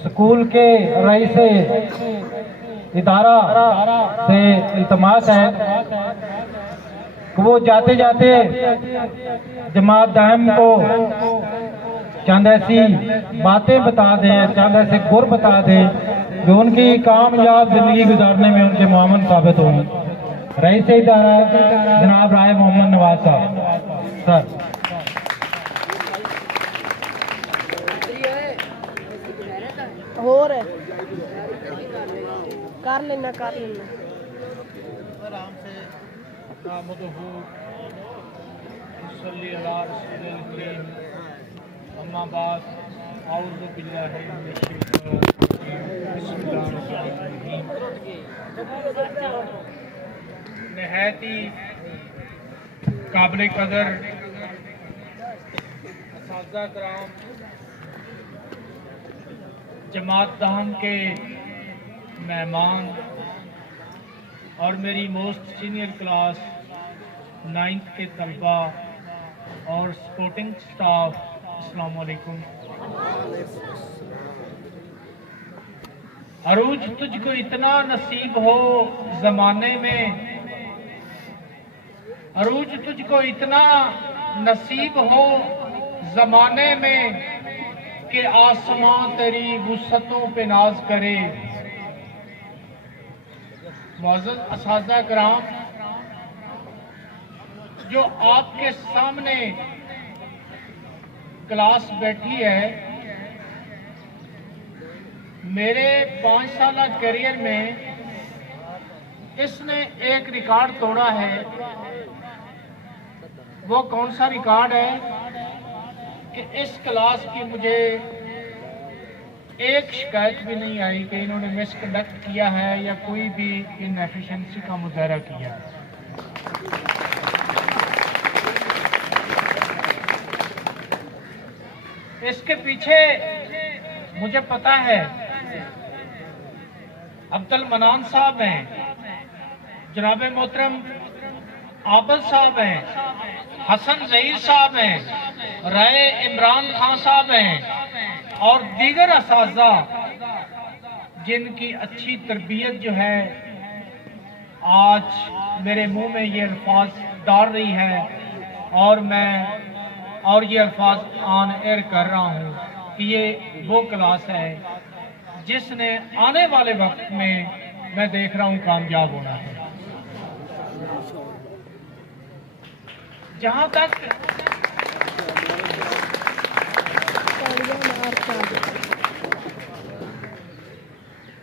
स्कूल के रईस इदारा से इल्तमास है कि वो जाते जाते जमात दायम को चंद ऐसी बातें बता दें, चंद ऐसे गुर बता दें जो उनकी कामयाब जिंदगी गुजारने में उनके मुआवन साबित होंगे। रईस इदारा जनाब राय मोहम्मद नवाज साहब। सर और कर लेना आराम से अम्मा बात औज़ु बिल्लाहि मिनश शैतानिर निहायत ही काबिल कदर असातिज़ा कराम, जमात दाहम के मेहमान और मेरी मोस्ट सीनियर क्लास 9th के तलबा और सपोर्टिंग स्टाफ, अस्सलाम वालेकुम। अरूज तुझको इतना नसीब हो ज़माने में, अरूज तुझको इतना नसीब हो ज़माने में कि आसमां तेरी वुसअतों पे नाज करे। मुअज़्ज़ज़ असातिज़ा किराम, जो आपके सामने क्लास बैठी है, मेरे 5 साल करियर में इसने एक रिकॉर्ड तोड़ा है। वो कौन सा रिकॉर्ड है कि इस क्लास की मुझे एक शिकायत भी नहीं आई कि इन्होंने मिसकंडक्ट किया है या कोई भी इनएफिशिएंसी का मुजाहरा किया। इसके पीछे मुझे पता है अब्दुल मनान साहब हैं, जनाब मोहतरम आबद साहब हैं, हसन ज़हीर साहब हैं, राय इमरान खान साहब हैं और दीगर असातिज़ा जिनकी अच्छी तरबियत जो है आज मेरे मुंह में ये अल्फाज डाल रही है और ये अल्फाज ऑन एयर कर रहा हूँ कि ये वो क्लास है जिसने आने वाले वक्त में मैं देख रहा हूँ कामयाब होना है। जहां तक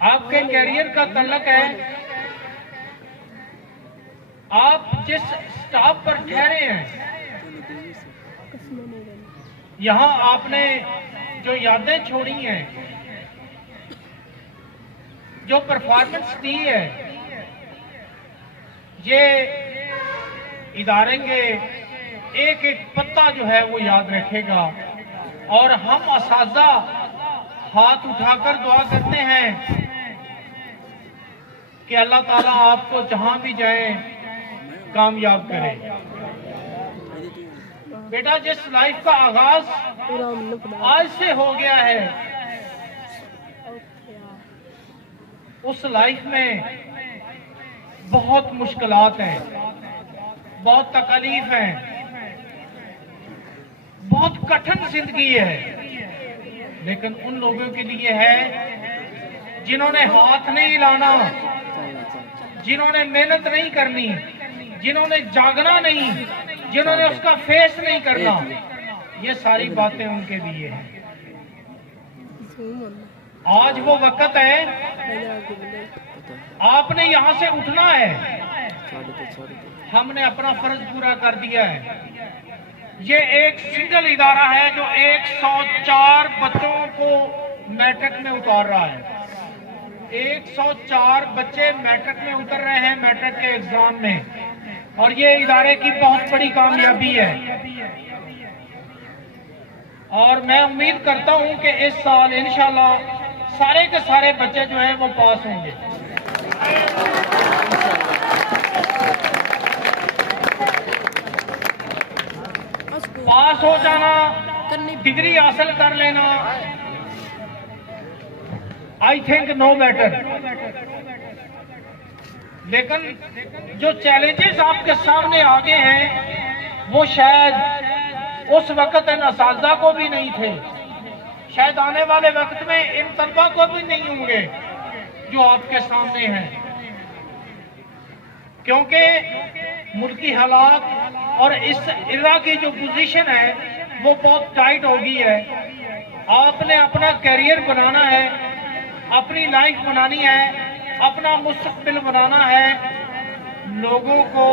आपके कैरियर का तल्लक है, आप जिस स्टॉप पर ठहरे हैं, यहाँ आपने जो यादें छोड़ी हैं, जो परफॉर्मेंस दी है, ये इदारेंगे एक एक पत्ता जो है वो याद रखेगा। और हम असाजा हाथ उठाकर दुआ करते हैं कि अल्लाह ताला आपको जहां भी जाए कामयाब करे। बेटा, जिस लाइफ का आगाज आज से हो गया है, उस लाइफ में बहुत मुश्किलात हैं, बहुत तकलीफ हैं, बहुत कठिन जिंदगी है। लेकिन उन लोगों के लिए है जिन्होंने हाथ नहीं हिलाना, जिन्होंने मेहनत नहीं करनी, जिन्होंने जागना नहीं, जिन्होंने उसका फेस नहीं करना। ये सारी बातें उनके लिए हैं। आज वो वक्त है, आपने यहाँ से उठना है। हमने अपना फर्ज पूरा कर दिया है। ये एक सिंगल इदारा है जो 104 बच्चों को मैट्रिक में उतार रहा है। 104 बच्चे मैट्रिक में उतर रहे हैं, मैट्रिक के एग्जाम में, और ये इदारे की बहुत बड़ी कामयाबी है। और मैं उम्मीद करता हूं कि इस साल इंशाल्लाह सारे के सारे बच्चे जो हैं वो पास होंगे। पास हो जाना, डिग्री हासिल कर लेना, आई थिंक नो मैटर। लेकिन जो चैलेंजेस आपके सामने आगे हैं वो शायद उस वक्त इन असातिज़ा को भी नहीं थे, शायद आने वाले वक्त में इन तलबा को भी नहीं होंगे जो आपके सामने हैं। क्योंकि मुल्की हालात और इस इरा की जो पोजीशन है वो बहुत टाइट हो गई है। आपने अपना करियर बनाना है, अपनी लाइफ बनानी है, अपना मुस्तकबिल बनाना है, लोगों को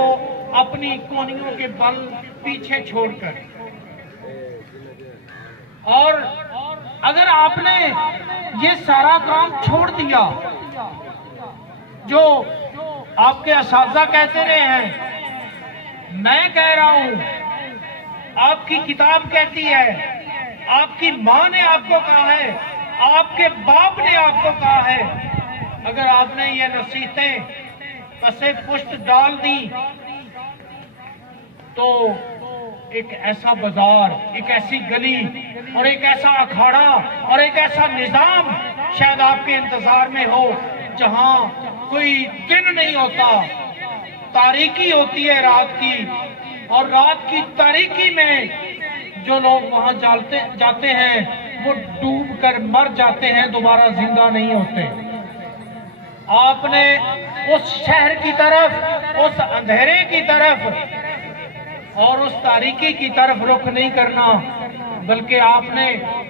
अपनी कोनियों के बल पीछे छोड़कर। और अगर आपने ये सारा काम छोड़ दिया जो आपके असातिज़ा कहते रहे हैं, मैं कह रहा हूं, आपकी किताब कहती है, आपकी माँ ने आपको कहा है, आपके बाप ने आपको कहा है, अगर आपने ये नसीहतें पसे पुष्ट डाल दी तो एक ऐसा बाजार, एक ऐसी गली और एक ऐसा अखाड़ा और एक ऐसा निजाम शायद आपके इंतजार में हो जहां कोई दिन नहीं होता, तारीकी होती है रात की, और रात की तारीकी में जो लोग वहां जाते हैं वो डूब कर मर जाते हैं, दोबारा जिंदा नहीं होते। आपने उस शहर की तरफ, उस अंधेरे की तरफ और उस तारीकी की तरफ रुख नहीं करना, बल्कि आपने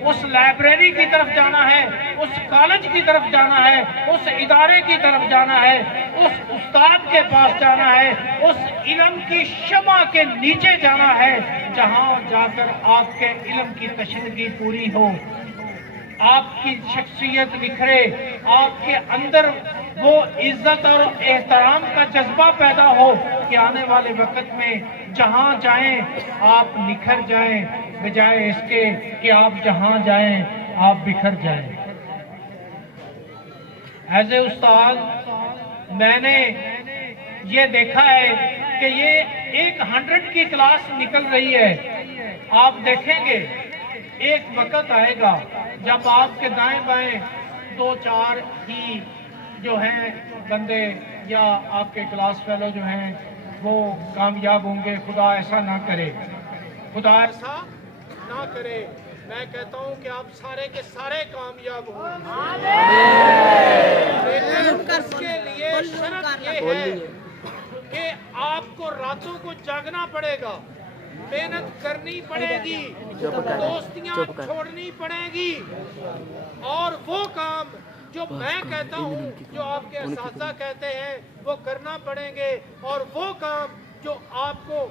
उस लाइब्रेरी की तरफ जाना है, उस कॉलेज की तरफ जाना है, उस इदारे की तरफ जाना है, उस उस्ताद के पास जाना है, उस इल्म की शमा के नीचे जाना है जहां जाकर आपके इल्म की तशरीह पूरी हो, आपकी शख्सियत निखरे, आपके अंदर वो इज्जत और एहतराम का जज्बा पैदा हो कि आने वाले वक्त में जहां जाएं आप निखर जाएं, बजाय इसके कि आप जहां जाएं आप बिखर जाएं। एज ए उस्ताद मैंने ये देखा है कि ये एक 100 की क्लास निकल रही है। आप देखेंगे एक वक्त आएगा जब आपके दाएं बाएं 2-4 ही जो हैं बंदे या आपके क्लास फेलो जो हैं वो कामयाब होंगे। खुदा ऐसा ना करे, खुदा ऐसा ना करे। मैं कहता हूं कि आप सारे के सारे कामयाब होंगे। लेकिन उसके लिए शर्त ये है कि आपको रातों को जागना पड़ेगा, मेहनत करनी पड़ेगी, दोस्तियां छोड़नी पड़ेगी, और वो काम जो मैं कहता हूँ, जो आपके असातिज़ा कहते हैं, वो करना पड़ेंगे। और वो काम जो आपको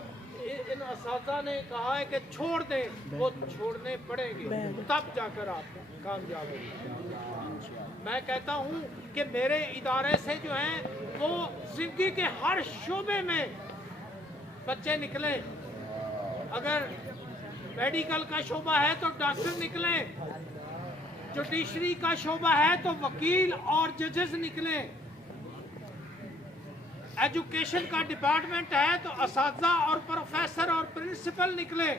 इन असातिज़ा ने कहा है कि छोड़ दें, वो छोड़ने पड़ेंगे, तब जाकर आप कामयाब होंगे। मैं कहता हूँ कि मेरे इदारे से जो हैं वो जिंदगी के हर शोबे में बच्चे निकले। अगर मेडिकल का शोबा है तो डॉक्टर निकले, जुडिशरी का शोबा है तो वकील और जजेस निकले, एजुकेशन का डिपार्टमेंट है तो असातिज़ा और प्रोफेसर और प्रिंसिपल निकले,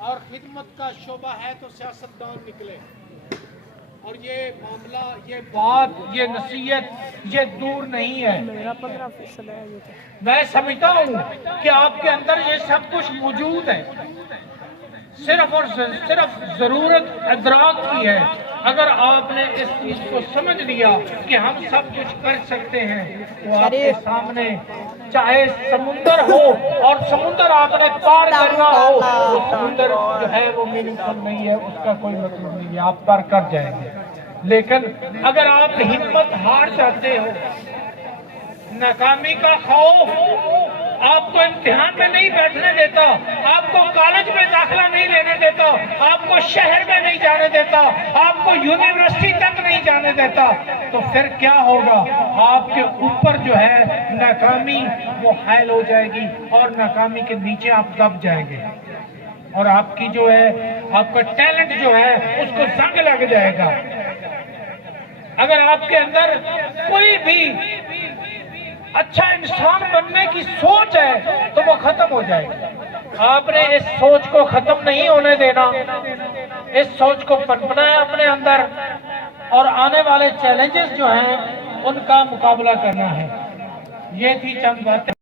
और खिदमत का शोबा है तो सियासतदान निकले। और ये मामला, ये बात, ये नसीहत, ये दूर नहीं है। मैं समझता हूँ कि आपके अंदर ये सब कुछ मौजूद है, सिर्फ और सिर्फ जरूरत इदराक की है। अगर आपने इस चीज को समझ लिया कि हम सब कुछ कर सकते हैं, तो आपके सामने चाहे समुंदर हो और समुंदर आपने पार करना हो, वो समुंदर जो है वो मीनिंगफुल नहीं है, उसका कोई मतलब नहीं है, आप पार कर जाएंगे। लेकिन अगर आप हिम्मत हार जाते हो, नाकामी का खौफ आपको इम्तिहान में नहीं बैठने देता, आपको कॉलेज में दाखिला नहीं लेने देता, आपको शहर में नहीं जाने देता, आपको यूनिवर्सिटी तक नहीं जाने देता, तो फिर क्या होगा? आपके ऊपर जो है नाकामी वो हायल हो जाएगी, और नाकामी के नीचे आप दब जाएंगे, और आपकी जो है, आपका टैलेंट जो है उसको जंग लग जाएगा। अगर आपके अंदर कोई भी अच्छा इंसान बनने की सोच है तो वो खत्म हो जाएगी। आपने इस सोच को खत्म नहीं होने देना, इस सोच को पनपना है अपने अंदर, और आने वाले चैलेंजेस जो हैं उनका मुकाबला करना है। ये थी चंद बातें।